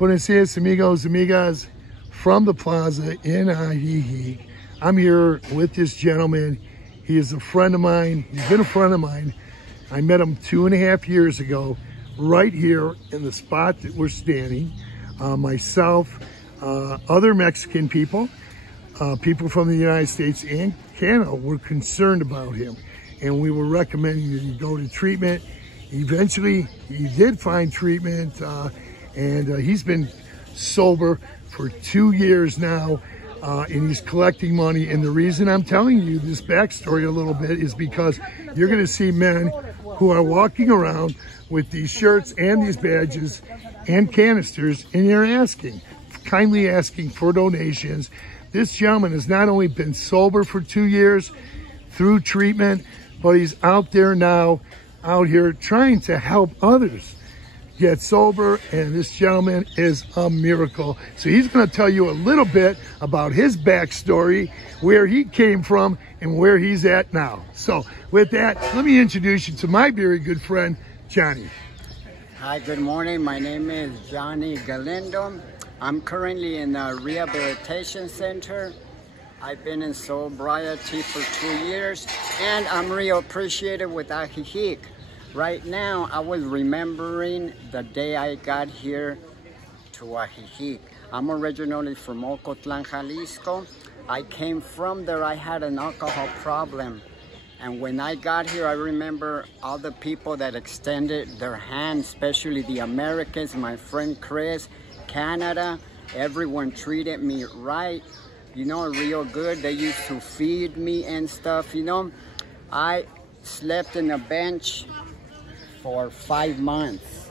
Buenos dias, amigos, amigas, from the Plaza in Ajijic. I'm here with this gentleman. He is a friend of mine. He's been a friend of mine. I met him 2.5 years ago, right here in the spot that we're standing. Myself, other Mexican people, people from the United States and Canada were concerned about him. And we were recommending that he go to treatment. Eventually, he did find treatment, and he's been sober for 2 years now, and he's collecting money. And the reason I'm telling you this backstory a little bit is because you're gonna see men who are walking around with these shirts and these badges and canisters, and you're kindly asking for donations. This gentleman has not only been sober for 2 years through treatment, but he's out there now, out here trying to help others get sober, and this gentleman is a miracle. So he's going to tell you a little bit about his backstory, where he came from and where he's at now. So with that, let me introduce you to my very good friend, Johnny. Hi, good morning. My name is Johnny Galindo. I'm currently in a rehabilitation center. I've been in sobriety for 2 years, and I'm real appreciative with Ajijic. Right now, I was remembering the day I got here to Ajijic. I'm originally from Ocotlan, Jalisco. I came from there. I had an alcohol problem. And when I got here, I remember all the people that extended their hand, especially the Americans, my friend Chris, Canada. Everyone treated me right, you know, real good. They used to feed me and stuff, you know. I slept in a bench for 5 months.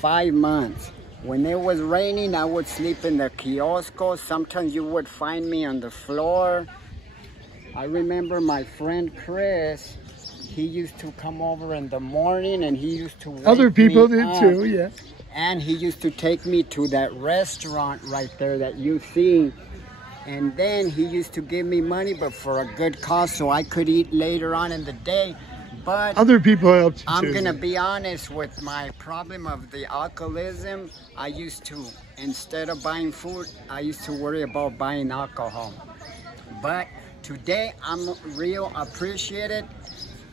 5 months. When it was raining, I would sleep in the kiosco. Sometimes you would find me on the floor. I remember my friend Chris, he used to come over in the morning and he used to wake Other people me did up. too, yeah. And he used to take me to that restaurant right there that you see. And then he used to give me money, but for a good cause, so I could eat later on in the day. But Other people helped you I'm too. gonna be honest with my problem of the alcoholism. I used to, instead of buying food, I used to worry about buying alcohol. But today, I'm real appreciated.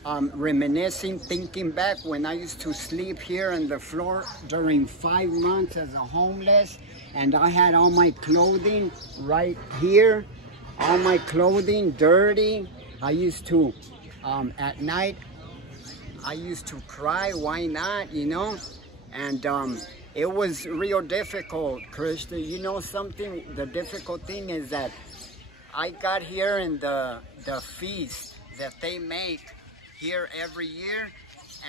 Reminiscing, thinking back when I used to sleep here on the floor during 5 months as a homeless, and I had all my clothing right here, all my clothing dirty. I used to, at night, I used to cry, why not, you know? And it was real difficult, Krista. You know something, the difficult thing is that I got here in the feast that they make here every year,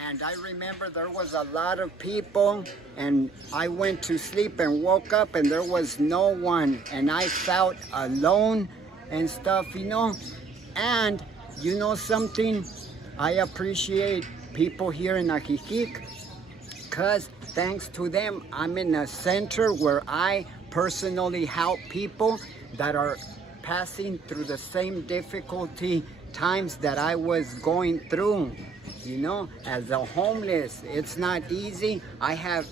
and I remember there was a lot of people, and I went to sleep and woke up and there was no one, and I felt alone and stuff, you know. And you know something, I appreciate people here in Ajijic, because thanks to them, I'm in a center where I personally help people that are passing through the same difficulty times that I was going through. You know, as a homeless, it's not easy. I have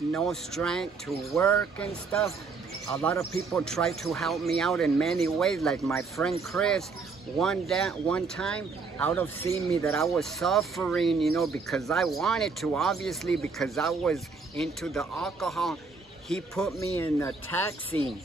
no strength to work and stuff. A lot of people try to help me out in many ways, like my friend Chris. One time, out of seeing me that I was suffering, you know, because I wanted to, obviously, because I was into the alcohol, he put me in a taxi.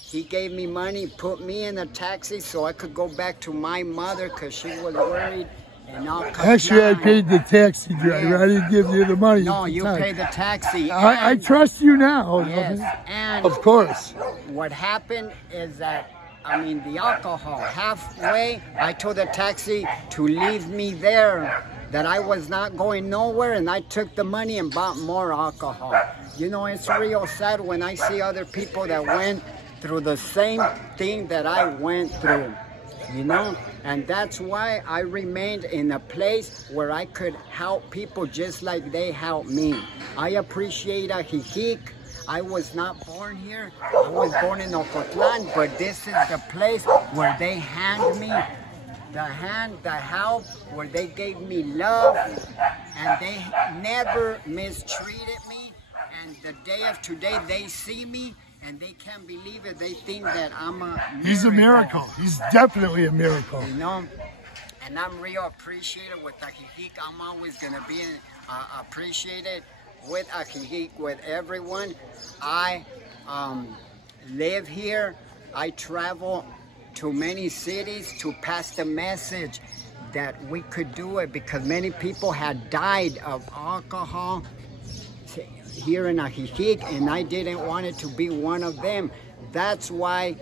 He gave me money, put me in a taxi so I could go back to my mother because she was worried. And Actually, I paid the taxi driver. Yeah. I didn't give you the money. No, you paid the taxi. I trust you now. Yes, and of course. What happened is that, I mean, the alcohol, halfway, I told the taxi to leave me there, that I was not going nowhere, and I took the money and bought more alcohol. You know, it's real sad when I see other people that went through the same thing that I went through, you know? And that's why I remained in a place where I could help people just like they helped me. I appreciate Ajijic. I was not born here. I was born in Ocotlan, but this is the place where they hand me the help, where they gave me love, and they never mistreated me. and the day of today, they see me and they can't believe it. They think that I'm a miracle. He's a miracle. He's definitely a miracle. You know, and I'm real appreciative with Ajijic. I'm always gonna be appreciated with Ajijic, with everyone. I live here. I travel to many cities to pass the message that we could do it, because many people had died of alcohol here in Ajijic, and I didn't want it to be one of them. That's why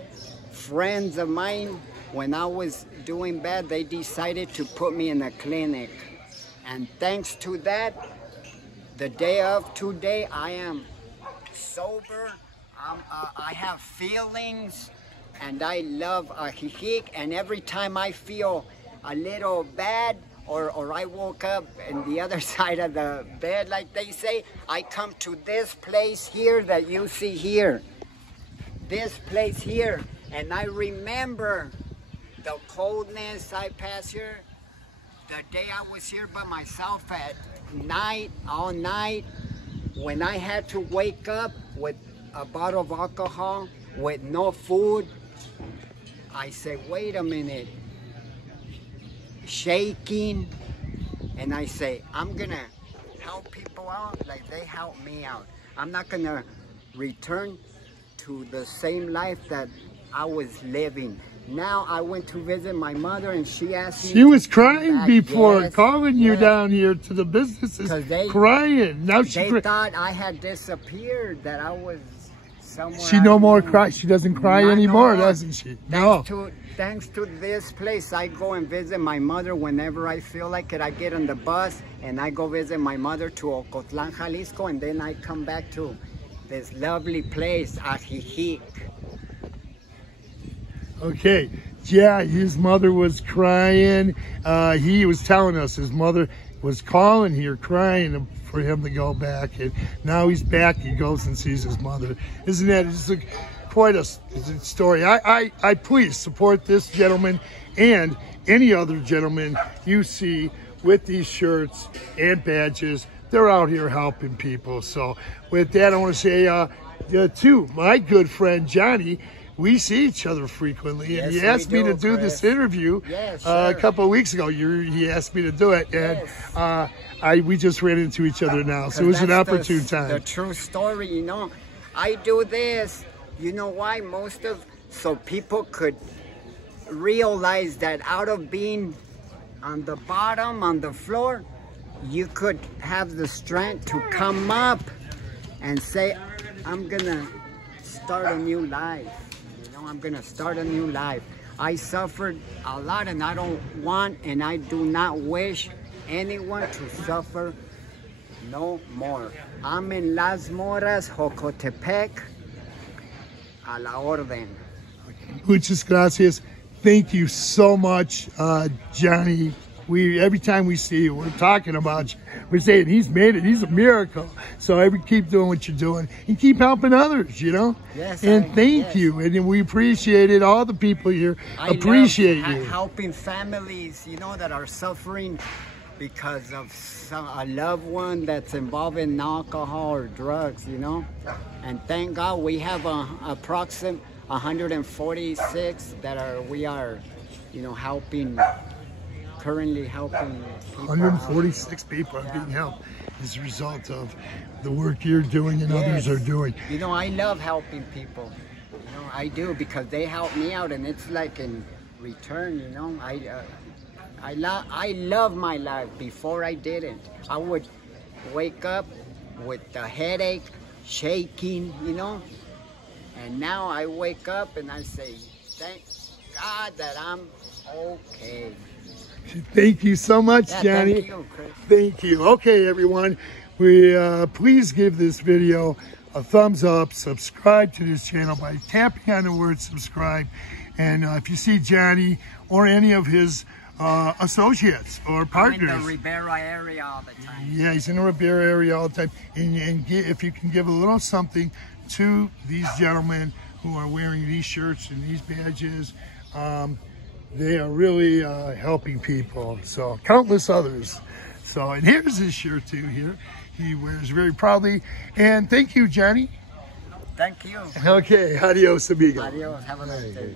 friends of mine, when I was doing bad, they decided to put me in a clinic. And thanks to that, the day of today, I am sober. I have feelings, and I love Ajijic. And every time I feel a little bad, or I woke up on the other side of the bed, like they say, I come to this place here that you see here. This place here. And I remember the coldness I passed here. The day I was here by myself at night, all night, when I had to wake up with a bottle of alcohol, with no food, I said, wait a minute. Shaking, and I say, I'm gonna help people out like they helped me out. I'm not gonna return to the same life that I was living. Now I went to visit my mother, and she asked me. She was crying before, yes, calling you down here to the businesses, crying. Now they thought I had disappeared, that I was somewhere. She no more cry. She doesn't cry anymore, doesn't she? No. Thanks to this place, I go and visit my mother whenever I feel like it. I get on the bus and I go visit my mother to Ocotlan, Jalisco, and then I come back to this lovely place, Ajijic. Okay, yeah, his mother was crying. He was telling us his mother was calling here, crying for him to go back, and now he's back. He goes and sees his mother. Isn't that just quite a story? I please support this gentleman and any other gentleman you see with these shirts and badges. They're out here helping people. So with that, I want to say to my good friend Johnny, we see each other frequently, and yes, he asked me to do Chris. This interview a couple of weeks ago. He asked me to do it, and we just ran into each other now, so it was an opportune time. The true story, you know. I do this, you know why? So people could realize that out of being on the bottom, on the floor, you could have the strength to come up and say, I'm gonna start a new life. I'm gonna start a new life. I suffered a lot, and I don't want, and I do not wish anyone to suffer no more. I'm in Las Moras, Jocotepec, a la orden. Muchas gracias. Thank you so much, Johnny. Every time we see you, we're talking about you. We're saying he's made it. He's a miracle. So keep doing what you're doing and keep helping others, you know? Yes. And thank you. And we appreciate it. All the people here appreciate you. Helping families, you know, that are suffering because of a loved one that's involved in alcohol or drugs, you know? And thank God we have approximately 146 that we are, you know, currently helping people. 146 people are being helped as a result of the work you're doing and others are doing. You know, I love helping people. You know, I do, because they help me out, and it's like in return, you know. I love my life. Before I didn't. I would wake up with a headache, shaking, you know. And now I wake up and I say, thank God that I'm okay. Thank you so much, Johnny. Thank you, Chris. Thank you. Okay, everyone. Please give this video a thumbs up. Subscribe to this channel by tapping on the word subscribe. And if you see Johnny or any of his associates or partners. I'm in the Rivera area all the time. Yeah, he's in the Rivera area all the time. And if you can give a little something to these gentlemen who are wearing these shirts and these badges, they are really helping people. So countless others. So, and here's his shirt too here. he wears very proudly. And thank you, Johnny. Thank you. Okay, adios, amigo. Adios. Have a nice day.